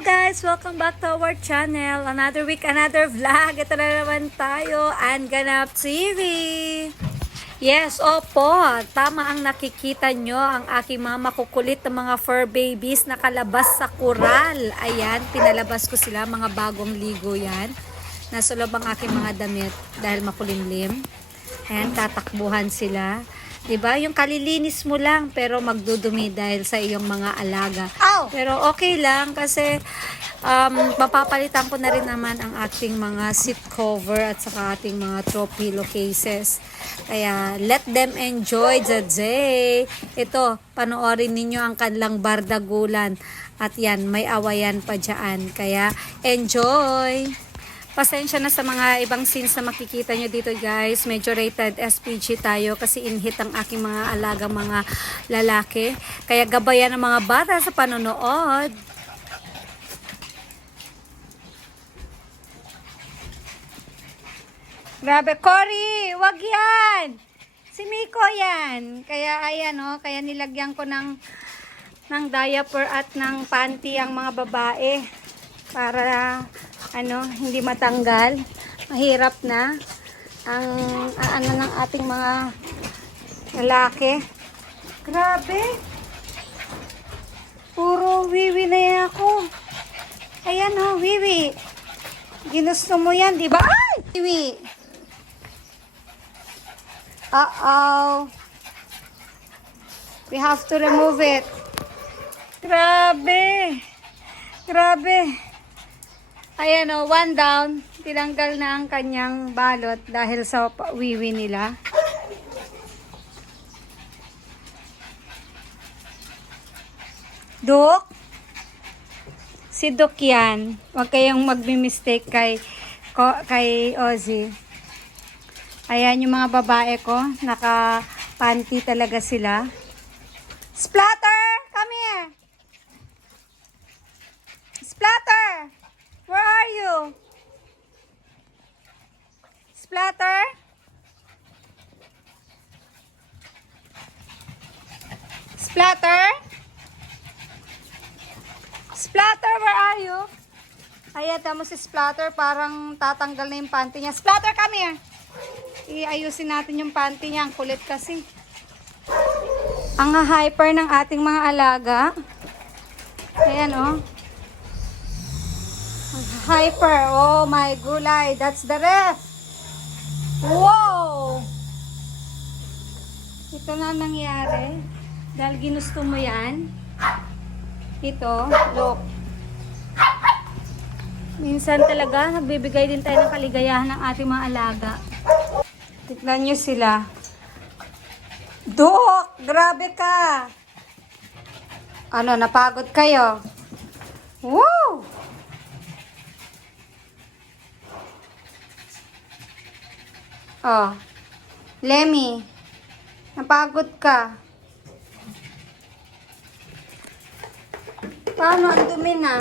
guys! Welcome back to our channel. Another week, another vlog. Ito na naman tayo, Ann Ganap TV. Yes, opo. Tama ang nakikita nyo. Ang aking mga makukulit na mga fur babies nakalabas sa kural. Ayan, pinalabas ko sila. Mga bagong ligo yan. Nasa loob ang aking mga damit dahil makulimlim. Ayan, tatakbuhan sila. Diba? Yung kalilinis mo lang pero magdudumi dahil sa iyong mga alaga. Ow! Pero okay lang kasi mapapalitan ko na rin naman ang ating mga seat cover at saka ating mga throw pillow cases. Kaya let them enjoy the day. Ito, panoorin ninyo ang kanilang bardagulan. At yan, may awayan pa dyan. Kaya enjoy! Pasensya na sa mga ibang scenes na makikita nyo dito guys. Medyo rated SPG tayo kasi inhit ang aking mga alagang mga lalaki. Kaya gabayan ng mga bata sa panonood. Grabe, Cory! Wag yan! Si Miko yan. Kaya ayan o, kaya nilagyan ko ng diaper at ng panty ang mga babae. Para hindi matanggal. Mahirap na ang ng ating mga lalaki. Grabe. Puro wiwi na yan ako. Ayan o, wiwi. Ginusto mo yan, di ba? Ay! Wiwi. Uh-oh. We have to remove it. Grabe. Grabe. Ayan o, one down. Tinanggal na ang kanyang balot dahil sa wiwi nila. Duk? Si Duk yan. Huwag kayong magmi-mistake kay Ozzy. Ayan yung mga babae ko. Naka-panty talaga sila. Splatter! Come here! Splatter! Where are you? Splatter? Splatter? Splatter, where are you? Ayan, tamo si Splatter. Parang tatanggal na yung panty niya. Splatter, come here. Iayusin natin yung panty niya. Ang kulit kasi. Ang hyper ng ating mga alaga. Ayan, oh. Hyper. Oh my gulay. That's the ref. Wow! Ito na nangyari. Dahil ginusto mo yan. Ito. Look. Minsan talaga, nagbibigay din tayo ng kaligayahan ng ating mga alaga. Tignan nyo sila. Dok! Grabe ka! Ano, napagod kayo? Woo! Oh, Lemmy, napagod ka. Paano ang dumi na?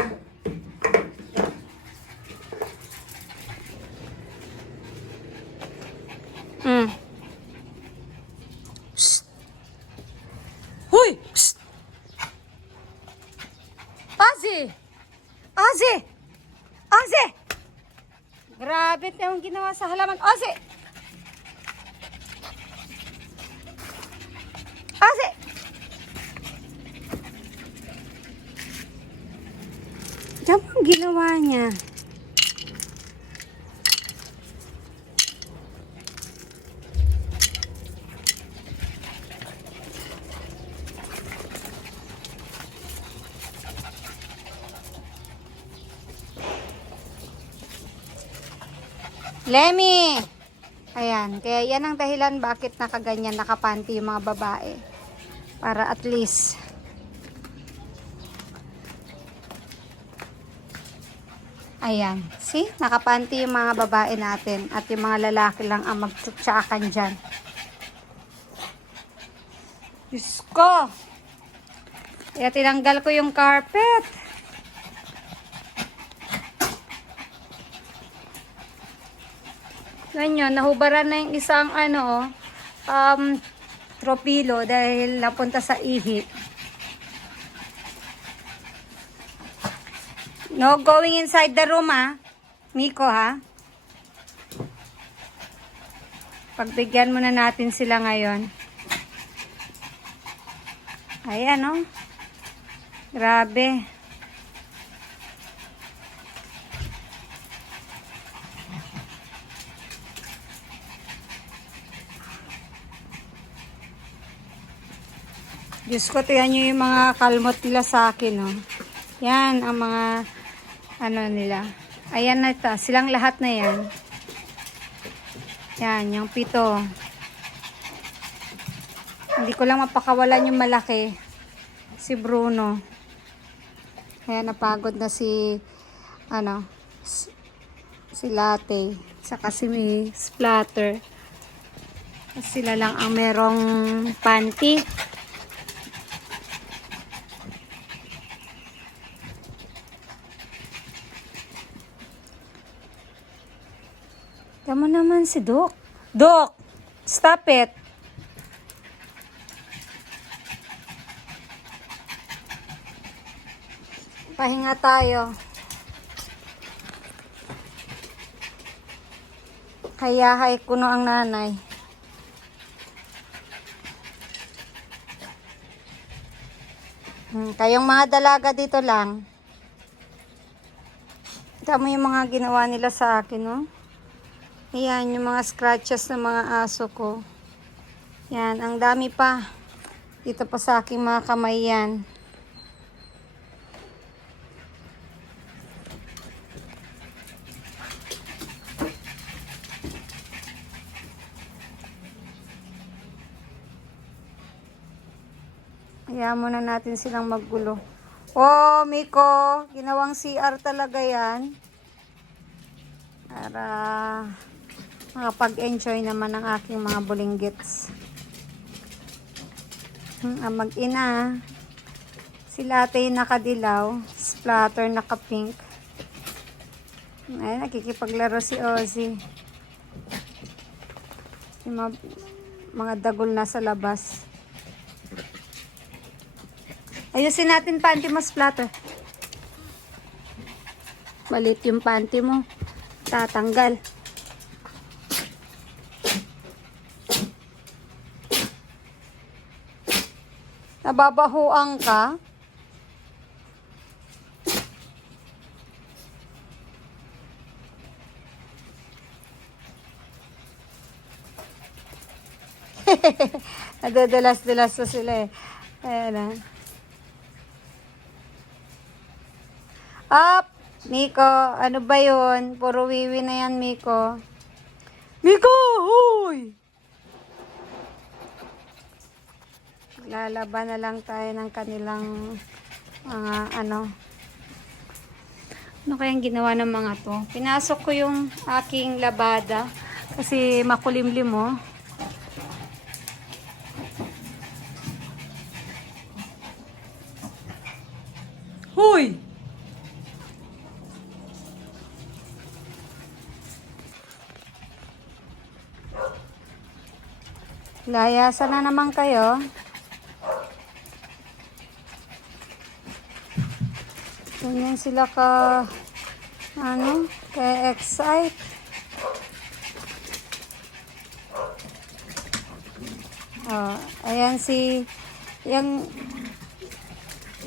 Psst. Huy! Psst. Ozzy! Ozzy! Ozzy! Grabe yung ginawa sa halaman. Ozzy! Ozzy! Diyan ang ginawa niya. Lemmy! Ayan, kaya yan ang dahilan bakit nakaganyan, nakapanty yung mga babae. Para at least ayan, see? Nakapanty yung mga babae natin at yung mga lalaki lang ang magtutsakan dyan. Diyos ko! Kaya tinanggal ko yung carpet. Ganyan, nahubaran na yung isang tropilo dahil napunta sa ihi. No going inside the room, ha? Miko, ha? Pagbigyan muna natin sila ngayon. Ayan, oh. Grabe. Diyos ko, tiyan nyo yung mga kalmot nila sa akin, oh. Yan, ang mga, ano nila. Ayan na ito. Silang lahat na yan. Yan, yung 7. Hindi ko lang mapakawalan yung malaki. Si Bruno. Kaya napagod na si, ano, si Latte. Saka si Splatter. Sila lang ang merong panty. Tama naman si Doc. Doc! Stop it! Pahinga tayo. Hayahay kuno ang nanay. Kayong mga dalaga dito lang. Tama yung mga ginawa nila sa akin, no? Ayan, yung mga scratches ng mga aso ko. Yan, ang dami pa. Dito pa sa aking mga kamay yan. Hayaan muna natin silang maggulo. Oh, Miko, ginawang CR talaga yan. Para makapag-enjoy naman ang aking mga bulinggits. Ang mag-ina. Si Latte nakadilaw. Splatter naka-pink. Ay, nakikipaglaro si Ozzy. Yung mga dagol na sa labas. Ayusin natin panty mo, Splatter. Balit yung panty mo. Tatanggal. Nababahuang ka? Nadadulas-dulas na sila eh. Ayan na. Up! Miko, ano ba yun? Puro wiwi na yan, Miko. Miko! Huy! Lalaban na lang tayo ng kanilang mga ano. Ano kayang ginawa ng mga to? Pinasok ko yung aking labada kasi makulimlim mo. Huy! Layasan na naman kayo. Ganyan sila ka excite. Oh, ayan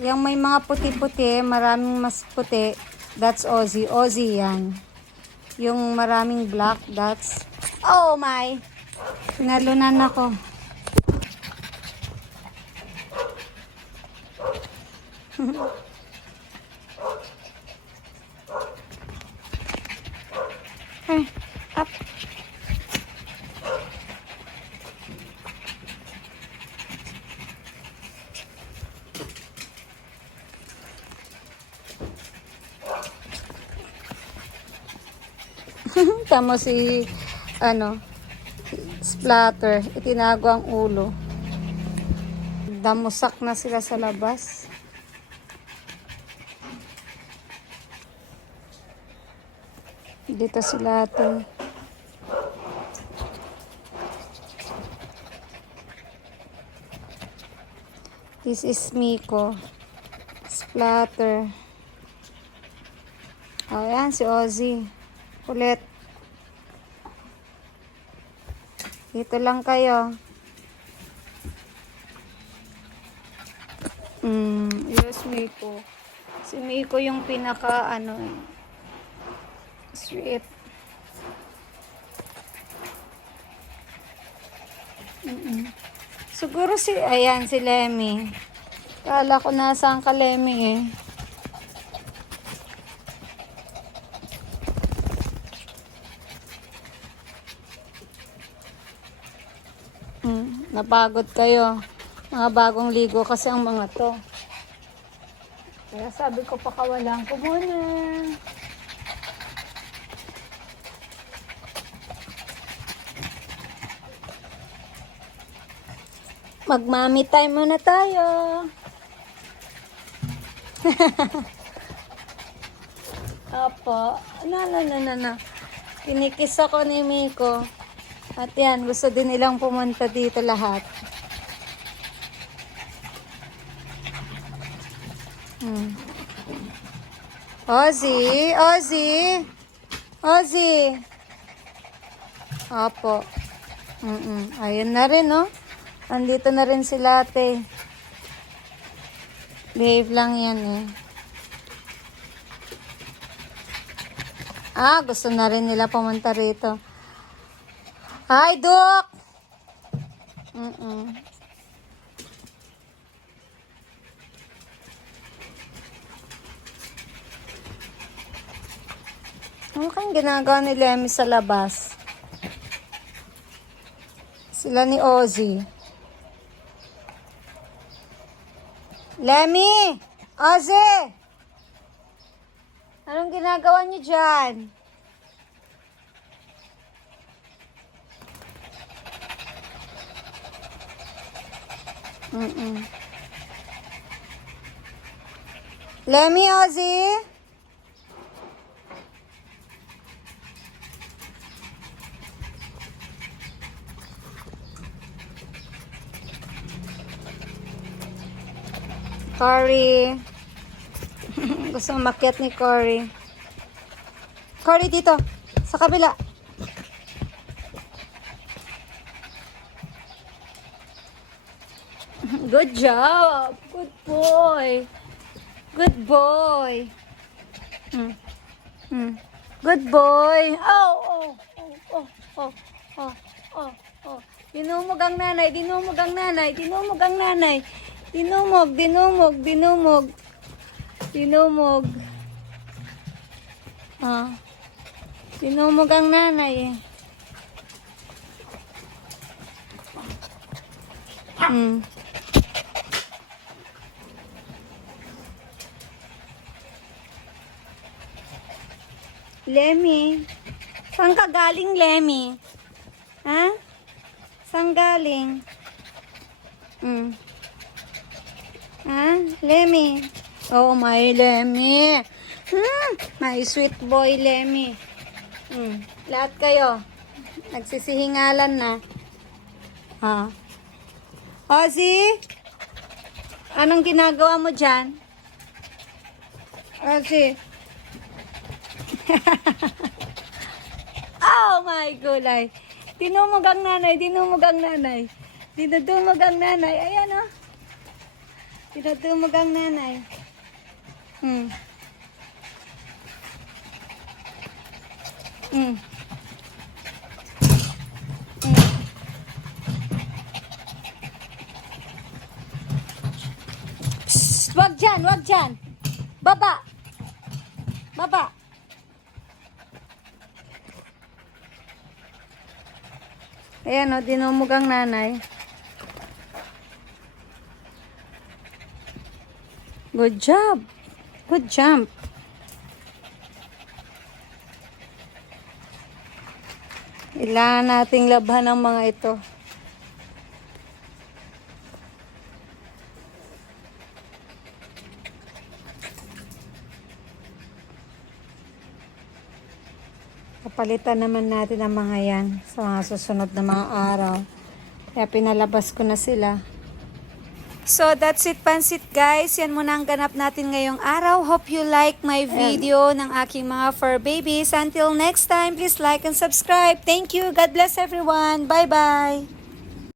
yung may mga puti-puti, maraming mas puti, that's Ozzy. Ozzy yan. Yung maraming black, that's, oh my, pinalunan ako. Hey, up. Tamo si Splatter, itinago ang ulo. Damusak na sila sa labas. Dito sila ito. This is Miko, Splatter. Ayan, si Ozzy. Kulit. Dito lang kayo. Yes, Miko. Si Miko yung pinaka, sweet. Siguro ayan, si Lemmy. Kala ko nasaan ka, Lemmy eh. Napagod kayo. Mga bagong ligo kasi ang mga to. Kaya sabi ko pakawalan ko muna. Mag-mommy time muna tayo. Apo. Na. Kinikis ako ni Miko. At yan, gusto din nilang pumunta dito lahat. Ozzy. Apo. Ayun na rin, no? Andito na rin si Ate. Behave lang yan, eh. Gusto na rin nila pumunta rito. Hi, Duk! Ano kayong ginagawa ni Lemmy sa labas? Sila ni Ozzy. Lemmy! Ozzy! Anong ginagawa niyo dyan? Lemmy, Ozzy? Cory. Gusto makiat ni Cory. Cory, dito. Sa kabila. Good job. Good boy. Good boy. Good boy. Oh. Dinumog ang nanay. Dinumog. Dinumog ang nanay eh. Lemmy. Saan ka galing, Lemmy? Ha? Saan galing? Lemmy. Oh, my Lemmy. My sweet boy, Lemmy. Lahat kayo. Nagsisihingalan na. Ozzy? Anong ginagawa mo dyan? Ozzy? Oh my gulay. Dinumog ang nanay. Dinudumog ang nanay. Ayan o. Dinudumog ang nanay. Psst, wag dyan. Baba. Ayan o, dinumog ang nanay. Good job. Good jump. Kailangan nating labhan ang mga ito. Kapalitan naman natin ang mga yan sa mga susunod na mga araw. Kaya pinalabas ko na sila. So that's it, pansit guys. Yan muna ang ganap natin ngayong araw. Hope you like my video ng aking mga fur babies. Until next time, please like and subscribe. Thank you. God bless everyone. Bye-bye.